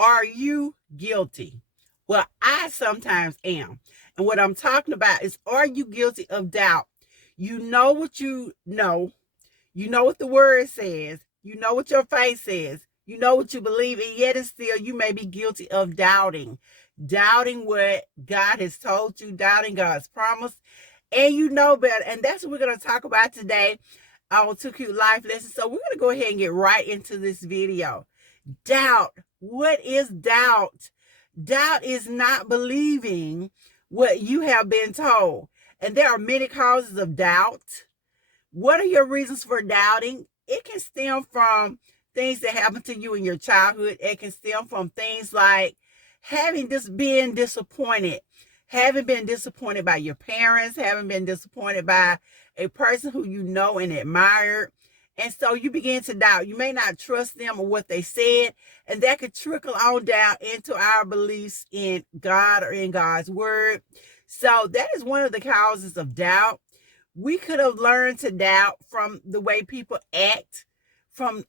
Are you guilty? Well, I sometimes am. And what I'm talking about is, are you guilty of doubt? You know what you know. You know what the word says. You know what your faith says. You know what you believe, and yet and still you may be guilty of doubting. Doubting what God has told you, doubting God's promise, and you know better. And that's what we're going to talk about today on Too Cute Life Lesson. So we're going to go ahead and get right into this video. Doubt. What is doubt? Doubt is not believing what you have been told. And there are many causes of doubt. What are your reasons for doubting? It can stem from things that happened to you in your childhood. It can stem from things like being disappointed, having been disappointed by your parents, having been disappointed by a person who you know and admire. And so you begin to doubt. You may not trust them or what they said, and that could trickle on down into our beliefs in God or in God's word. So that is one of the causes of doubt. We could have learned to doubt from the way people act, from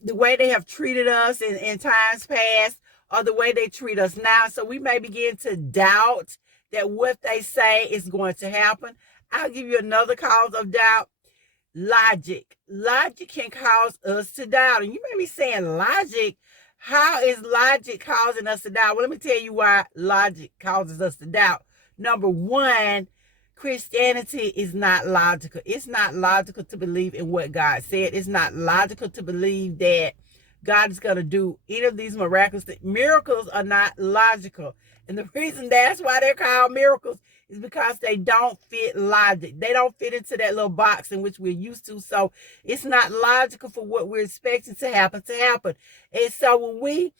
the way they have treated us in times past, or the way they treat us now. So we may begin to doubt that what they say is going to happen. I'll give you another cause of doubt. Logic. Logic can cause us to doubt. And you may be saying, logic? How is logic causing us to doubt? Well, let me tell you why logic causes us to doubt. Number one, Christianity is not logical. It's not logical to believe in what God said. It's not logical to believe that God is going to do any of these miraculous things. Miracles are not logical. And the reason that's why they're called miracles is because they don't fit logic. They don't fit into that little box in which we're used to. So it's not logical for what we're expecting to happen. And so when we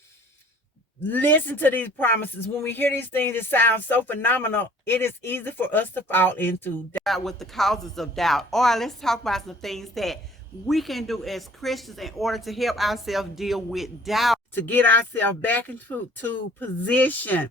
listen to these promises, when we hear these things that sound so phenomenal, it is easy for us to fall into doubt with the causes of doubt. All right, let's talk about some things that we can do as Christians in order to help ourselves deal with doubt, to get ourselves back into position.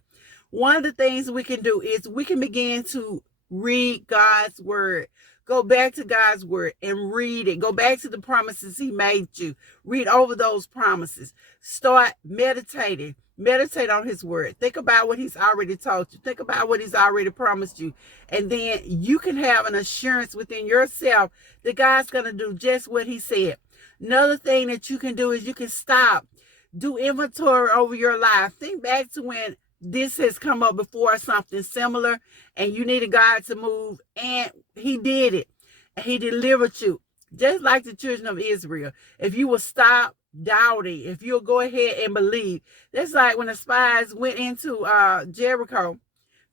One of the things we can do is we can begin to read God's word. Go back to God's word and read it. Go back to the promises he made you. Read over those promises. Start meditating. Meditate on his word. Think about what he's already told you. Think about what he's already promised you. And then you can have an assurance within yourself that God's going to do just what he said. Another thing that you can do is you can stop. Do inventory over your life. Think back to when this has come up before, something similar, and you needed God to move, and he did it. And he delivered you. Just like the children of Israel. If you will stop doubting, if you'll go ahead and believe. That's like when the spies went into Jericho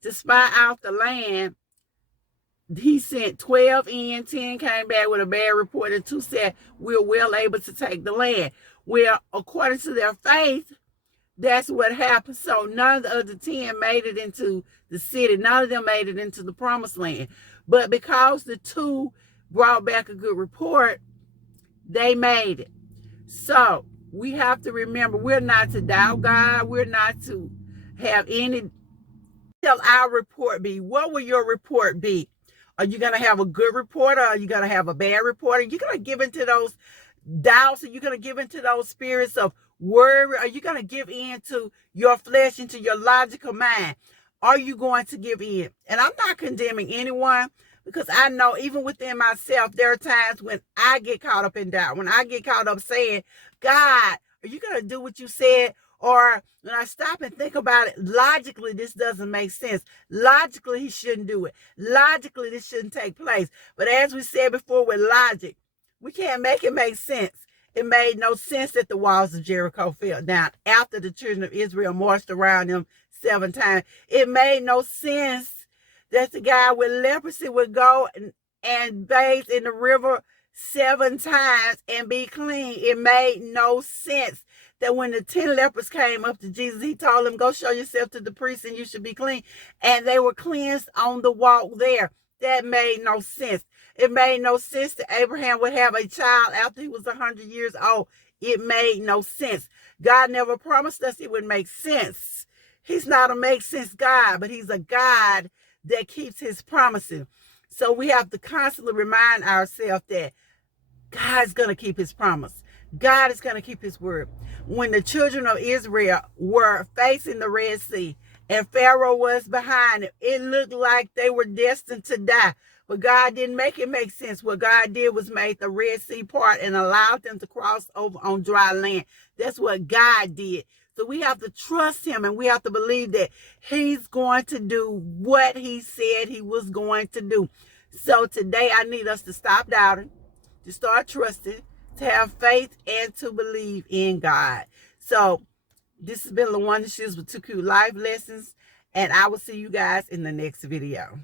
to spy out the land. He sent 12 in, 10 came back with a bad report, and 2 said, we're well able to take the land. Well, according to their faith, that's what happened. So none of the 10 made it into the city. None of them made it into the promised land. But because the 2 brought back a good report, they made it. So we have to remember, we're not to doubt God. We're not to have any. Tell our report be. What will your report be? Are you going to have a good report, or are you going to have a bad report? Are you going to give into those doubts? Are you going to give into those spirits of worry? Are you going to give in to your flesh, into your logical mind? Are you going to give in? And I'm not condemning anyone, because I know even within myself, there are times when I get caught up in doubt, when I get caught up saying, God, are you going to do what you said? Or when I stop and think about it, logically, this doesn't make sense. Logically, he shouldn't do it. Logically, this shouldn't take place. But as we said before, with logic, we can't make it make sense. It made no sense that the walls of Jericho fell down after the children of Israel marched around them 7 times. It made no sense that the guy with leprosy would go and bathe in the river 7 times and be clean. It made no sense that when the 10 lepers came up to Jesus, he told them, go show yourself to the priest and you should be clean. And they were cleansed on the walk there. That made no sense. It made no sense that Abraham would have a child after he was 100 years old. It made no sense. God never promised us it would make sense. He's not a make sense God, but he's a God that keeps his promises. So we have to constantly remind ourselves that God's going to keep his promise. God is going to keep his word. when the children of Israel were facing the Red Sea and Pharaoh was behind it, it looked like they were destined to die. But God didn't make it make sense. What God did was make the Red Sea part and allowed them to cross over on dry land. That's what God did. So we have to trust him, and we have to believe that he's going to do what he said he was going to do. So today I need us to stop doubting, to start trusting, to have faith, and to believe in God. So this has been LaWanda Shields with 2Q Life Lessons, and I will see you guys in the next video.